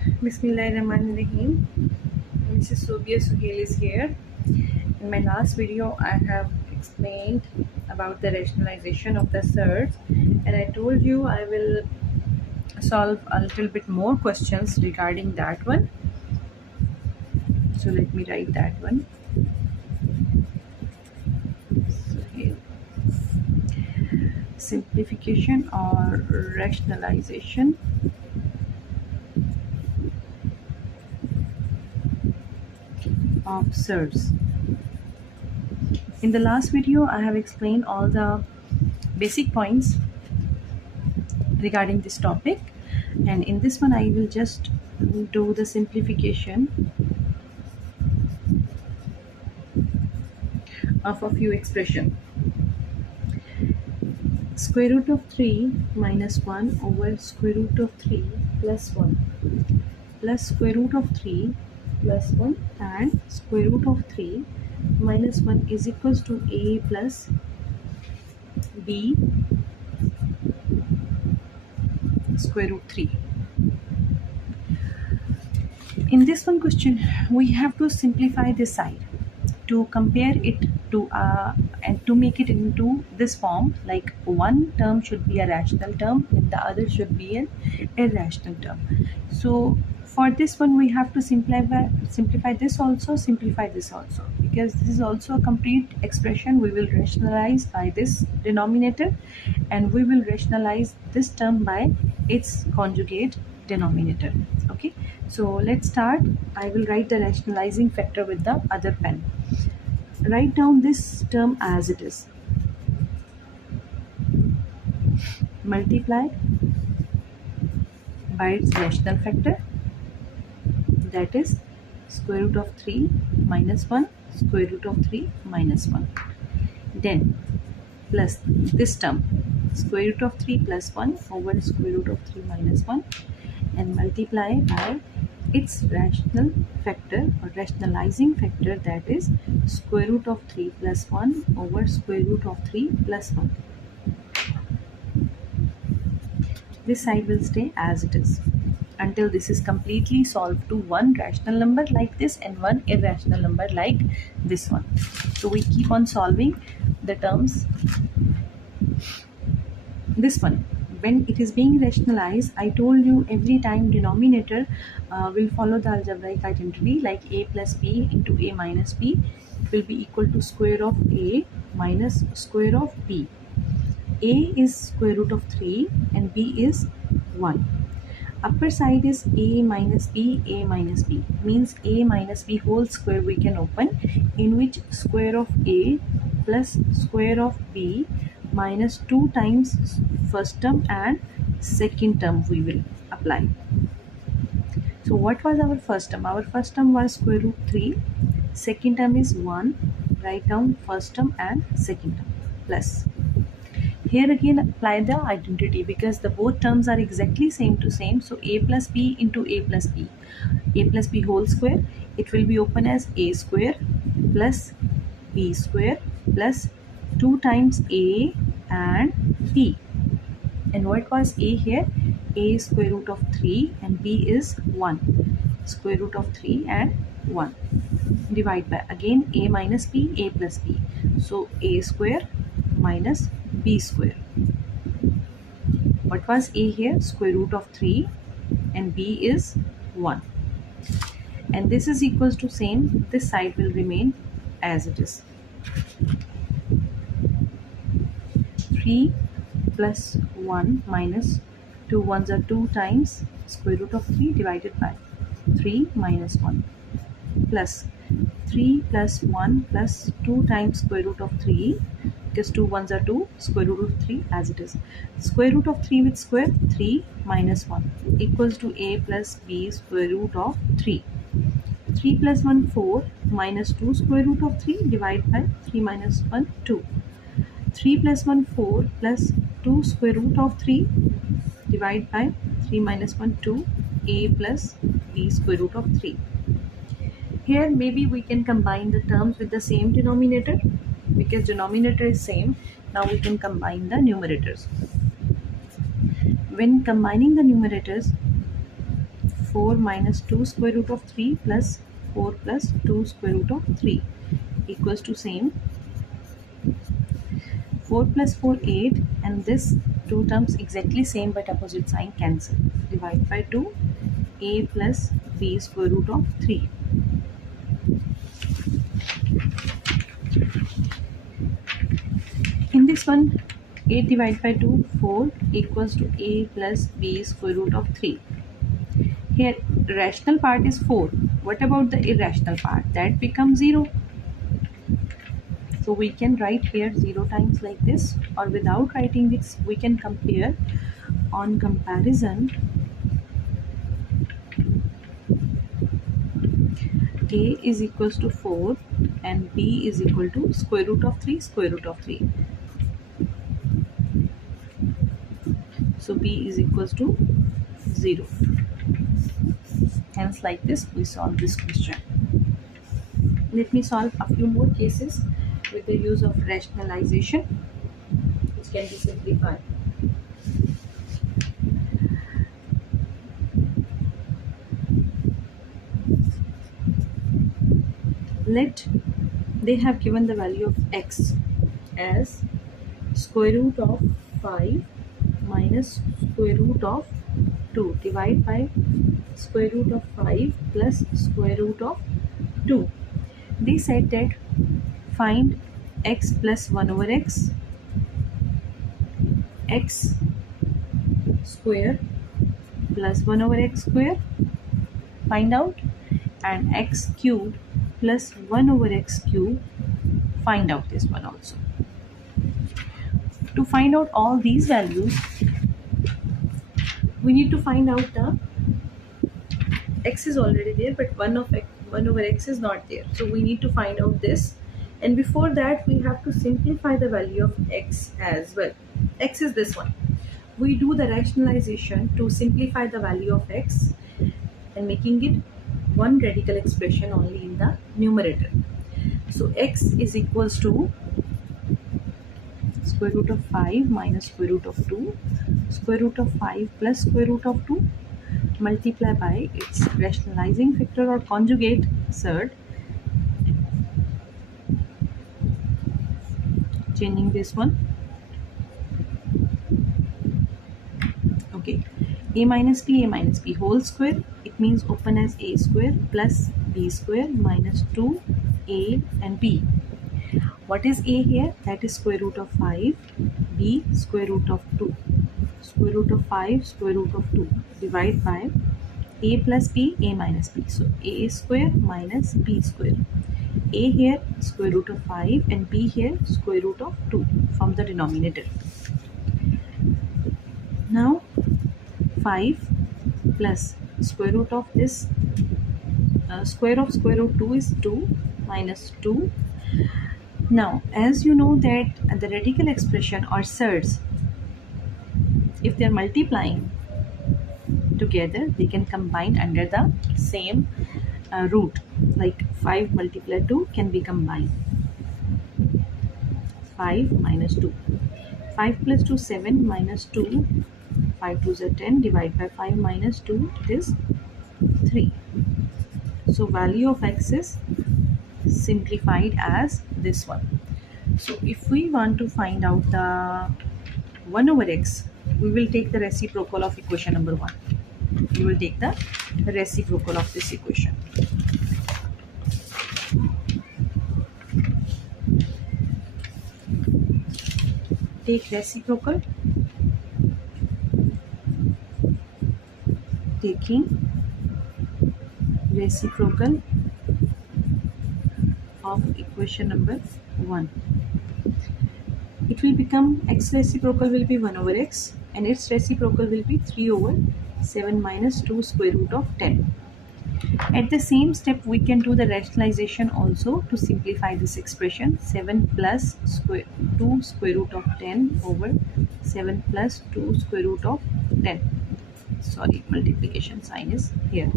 Bismillahirrahmanirrahim. Mrs. Sobia Suhail is here. In my last video, I have explained about the rationalization of the surds, and I told you I will solve a little bit more questions regarding that one. So let me write that one. Suhail. Simplification or rationalization of surds. In the last video, I have explained all the basic points regarding this topic, and in this one I will just do the simplification of a few expression. Square root of 3 minus 1 over square root of 3 plus 1 plus square root of 3 plus 1 and square root of 3 minus 1 is equals to a plus b square root 3. In this one question, we have to simplify this side to compare it to and to make it into this form, like one term should be a rational term and the other should be an irrational term. So for this one we have to simplify this also, because this is also a complete expression. We will rationalize by this denominator and we will rationalize this term by its conjugate denominator. Okay, so let's start. I will write the rationalizing factor with the other pen. Write down this term as it is. Multiply by its rational factor, that is square root of 3 minus 1 square root of 3 minus 1. Then plus this term square root of 3 plus 1 over square root of 3 minus 1 and multiply by its rational factor or rationalizing factor, that is square root of 3 plus 1 over square root of 3 plus 1. This side will stay as it is until this is completely solved to one rational number like this and one irrational number like this one. So we keep on solving the terms. This one, when it is being rationalized, I told you every time denominator will follow the algebraic identity, like a plus b into a minus b. It will be equal to square of a minus square of b. A is square root of 3 and b is 1. Upper side is a minus b, means a minus b whole square we can open, in which square of a plus square of b minus 2 times first term and second term we will apply. So what was our first term? Our first term was square root 3, second term is 1. Write down first term and second term plus. Here again apply the identity because the both terms are exactly same to same. So a plus b into a plus b whole square, it will be open as a square plus b square plus 2 times a and b. And what was a here? A is square root of 3 and b is 1. Square root of 3 and 1. Divide by again a minus b, a plus b. So a square minus b square. What was a here? Square root of 3 and b is 1. And this is equals to same. This side will remain as it is. 3 plus 1 minus 2 ones are 2 times square root of 3 divided by 3 minus 1 plus 3 plus 1 plus 2 times square root of 3, because 2 ones are 2, square root of 3 as it is. Square root of 3 with square, 3 minus 1 equals to a plus b square root of 3. 3 plus 1 4 minus 2 square root of 3 divided by 3 minus 1 2. 3 plus 1 4 plus 2 square root of 3 divided by 3 minus 1 2, a plus b square root of 3. Here maybe we can combine the terms with the same denominator, because denominator is same. Now we can combine the numerators. When combining the numerators, 4 minus 2 square root of 3 plus 4 plus 2 square root of 3 equals to same 4 plus 4 8, and this two terms exactly same but opposite sign cancel. Divide by 2, a plus b square root of 3. In this one, 8 divided by 2, 4 equals to a plus b square root of 3. Here, rational part is 4. What about the irrational part? That becomes 0. So we can write here 0 times like this, or without writing this, we can compare. On comparison, a is equals to 4 and b is equal to square root of 3 square root of 3. So b is equals to 0. Hence, like this we solve this question. Let me solve a few more cases with the use of rationalization, which can be simplified. Let they have given the value of x as square root of 5 minus square root of 2 divided by square root of 5 plus square root of 2. They said that find x plus 1 over x, x square plus 1 over x square, find out, and x cube plus 1 over x cube, find out this one also. To find out all these values, we need to find out the x is already there, but 1 over x is not there. So we need to find out this, and before that we have to simplify the value of x as well. X is this one. We do the rationalization to simplify the value of x and making it one radical expression only in the numerator. So x is equals to square root of 5 minus square root of 2, square root of 5 plus square root of 2, multiply by its rationalizing factor or conjugate surd, changing this one. Okay, a minus b whole square, it means open as a square plus b square minus 2a and b. What is a here? That is square root of 5, b square root of 2, square root of 5 square root of 2, divide by a plus b, a minus b. So a square minus b square. A here square root of 5 and b here square root of 2 from the denominator. Now 5 plus square root of this square of square root 2 is 2 minus 2. Now as you know that the radical expression or surds, if they are multiplying together, they can combine under the same root, like 5 multiplied 2 can be combined. 5 minus 2, 5 plus 2 7 minus 2, 5 2s are 10, divide by 5 minus 2, it is 3. So value of x is simplified as this one. So if we want to find out the 1 over x, we will take the reciprocal of equation number 1. We will take the reciprocal of this equation. Take reciprocal, taking reciprocal of equation number 1. It will become x reciprocal will be 1 over x and its reciprocal will be 3 over 7 minus 2 square root of 10. At the same step, we can do the rationalization also to simplify this expression. 7 plus 2 square root of 10 over 7 plus 2 square root of 10. Sorry, multiplication sign is here.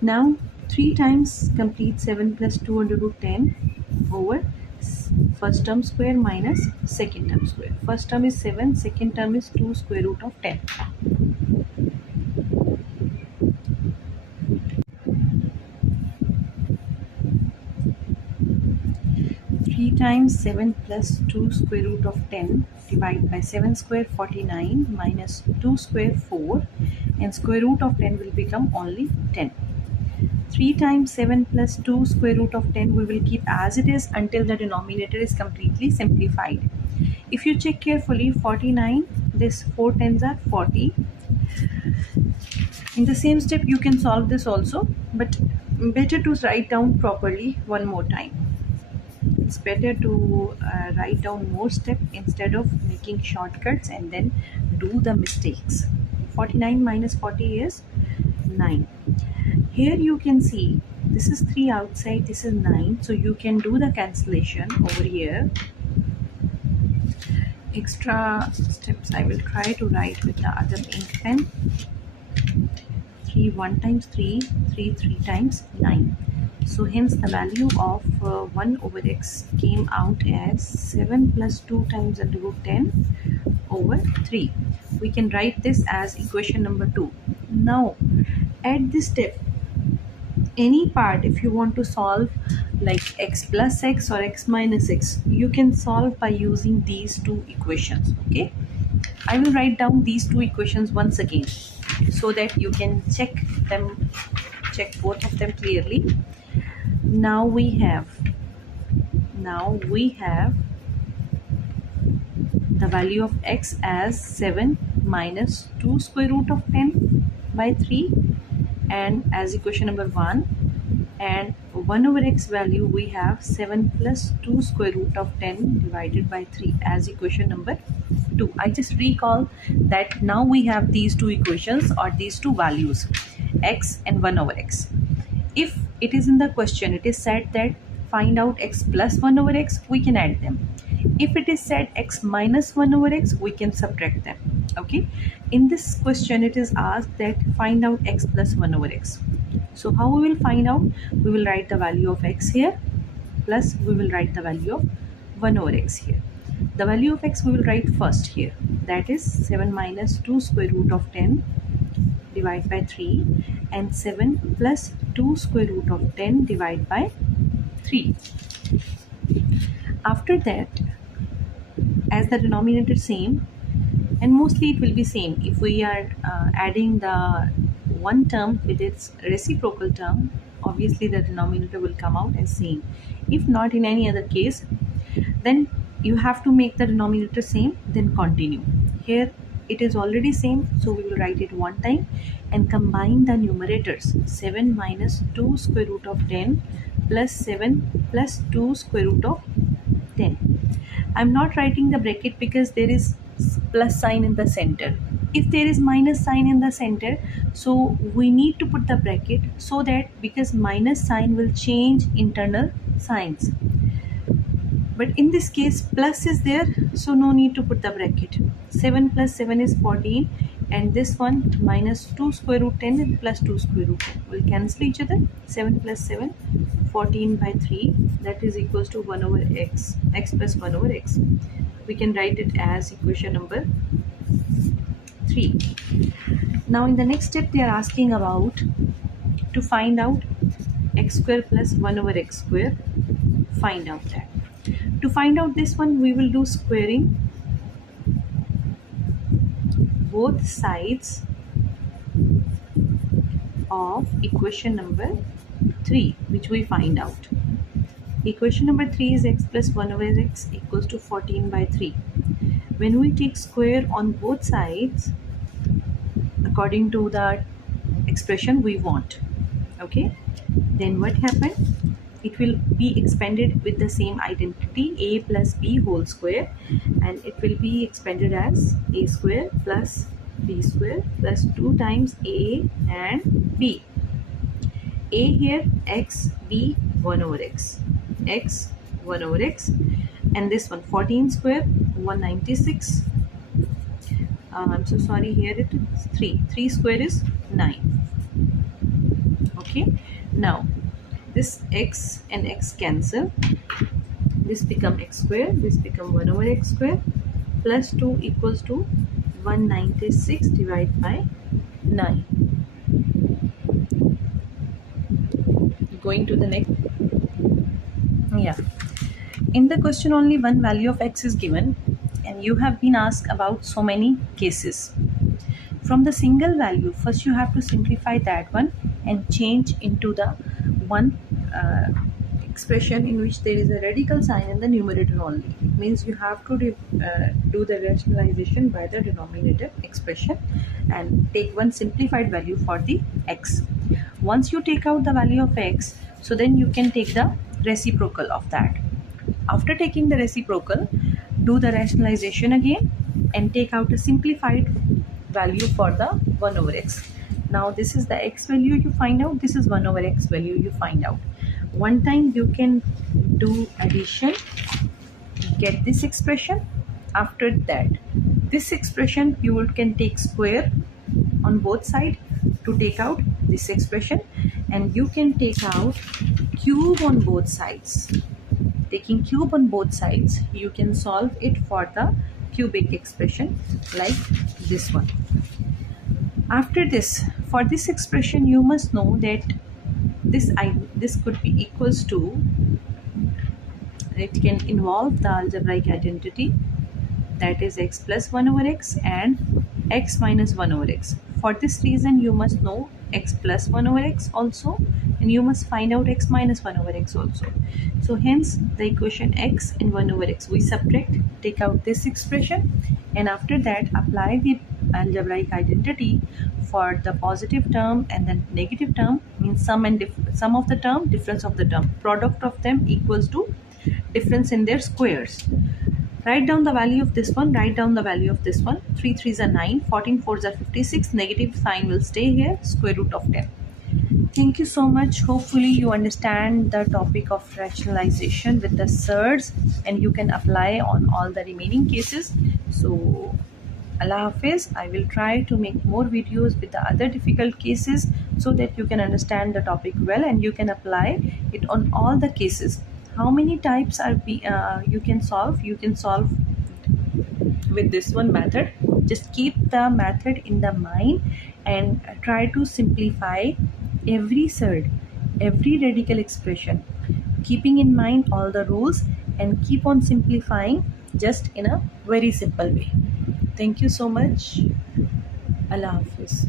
Now 3 times complete 7 plus 2 under root 10 over first term square minus second term square. First term is 7, second term is 2 square root of 10. times 7 plus 2 square root of 10 divided by 7 square 49 minus 2 square 4, and square root of 10 will become only 10. 3 times 7 plus 2 square root of 10 we will keep as it is until the denominator is completely simplified. If you check carefully, 49, this 4 tens are 40. In the same step you can solve this also, but better to write down properly one more time. It's better to write down more steps instead of making shortcuts and then do the mistakes. 49 minus 40 is 9. Here you can see this is 3 outside, this is 9, so you can do the cancellation over here. Extra steps I will try to write with the other ink pen. 3 1 times 3, 3 3 times 9. So hence the value of 1 over x came out as 7 plus 2 times under root 10 over 3. We can write this as equation number 2. Now at this step, any part if you want to solve like x plus x or x minus x, you can solve by using these two equations. Okay, I will write down these two equations once again so that you can check both of them clearly. Now we have the value of x as 7 minus 2 square root of 10 by 3, and as equation number 1, and 1 over x value we have 7 plus 2 square root of 10 divided by 3 as equation number 2. I just recall that now we have these two equations or these two values, x and 1 over x. If it is in the question, it is said that find out x plus 1 over x, we can add them. If it is said x minus 1 over x, we can subtract them. Okay, in this question it is asked that find out x plus 1 over x. So how we will find out? We will write the value of x here plus we will write the value of 1 over x here. The value of x we will write first here, that is 7 minus 2 square root of 10 divided by 3, and 7 plus 2 square root of 10 divided by 3. After that, as the denominator same, and mostly it will be same if we are adding the one term with its reciprocal term, obviously the denominator will come out as same. If not in any other case, then you have to make the denominator same, then continue. Here it is already same, so we will write it one time and combine the numerators. 7 minus 2 square root of 10 plus 7 plus 2 square root of 10. I'm not writing the bracket because there is plus sign in the center. If there is minus sign in the center, so we need to put the bracket, so that because minus sign will change internal signs. But in this case plus is there, so no need to put the bracket. 7 plus 7 is 14, and this one minus 2 square root 10 and plus 2 square root 10 will cancel each other. 7 plus 7, 14 by 3, that is equals to 1 over x, x plus 1 over x. We can write it as equation number 3. Now in the next step they are asking about to find out x square plus 1 over x square. Find out that. To find out this one, we will do squaring both sides of equation number 3, which we find out. Equation number 3 is x plus 1 over x equals to 14 by 3. When we take square on both sides according to the expression we want, okay, then what happened? It will be expanded with the same identity, a plus b whole square, and it will be expanded as a square plus b square plus 2 times a and b. A here x, b 1 over x, x 1 over x, and this one 14 square 196. I'm so sorry, here it is 3 square is 9. Okay, now this x and x cancel, this become x square, this become 1 over x square, plus 2 equals to 196 divided by 9. Going to the next, yeah, In the question, only one value of x is given, and you have been asked about so many cases. From the single value, first you have to simplify that one and change into the one expression in which there is a radical sign in the numerator only. Means you have to do the rationalization by the denominator expression and take one simplified value for the x. Once you take out the value of x, so then you can take the reciprocal of that. After taking the reciprocal, do the rationalization again and take out a simplified value for the 1 over x. Now this is the x value you find out, this is 1 over x value you find out. One time you can do addition, get this expression. After that, this expression you can take square on both sides to take out this expression, and you can take out cube on both sides. Taking cube on both sides, you can solve it for the cubic expression like this one. After this, for this expression, you must know that this could be equals to, it can involve the algebraic identity, that is x plus 1 over x and x minus 1 over x. For this reason, you must know x plus 1 over x also, and you must find out x minus 1 over x also. So hence the equation x and 1 over x we subtract, take out this expression, and after that apply the algebraic identity for the positive term and then negative term, means sum of the term, difference of the term, product of them equals to difference in their squares. Write down the value of this one, write down the value of this one. 3 3s are 9, 14 4s are 56, negative sign will stay here, square root of 10. Thank you so much. Hopefully you understand the topic of rationalization with the surds and you can apply on all the remaining cases. So Allah Hafiz. I will try to make more videos with the other difficult cases so that you can understand the topic well and you can apply it on all the cases. How many types are you can solve? You can solve with this one method. Just keep the method in the mind and try to simplify every surd, every radical expression, keeping in mind all the rules, and keep on simplifying just in a very simple way. Thank you so much. Allah Hafiz.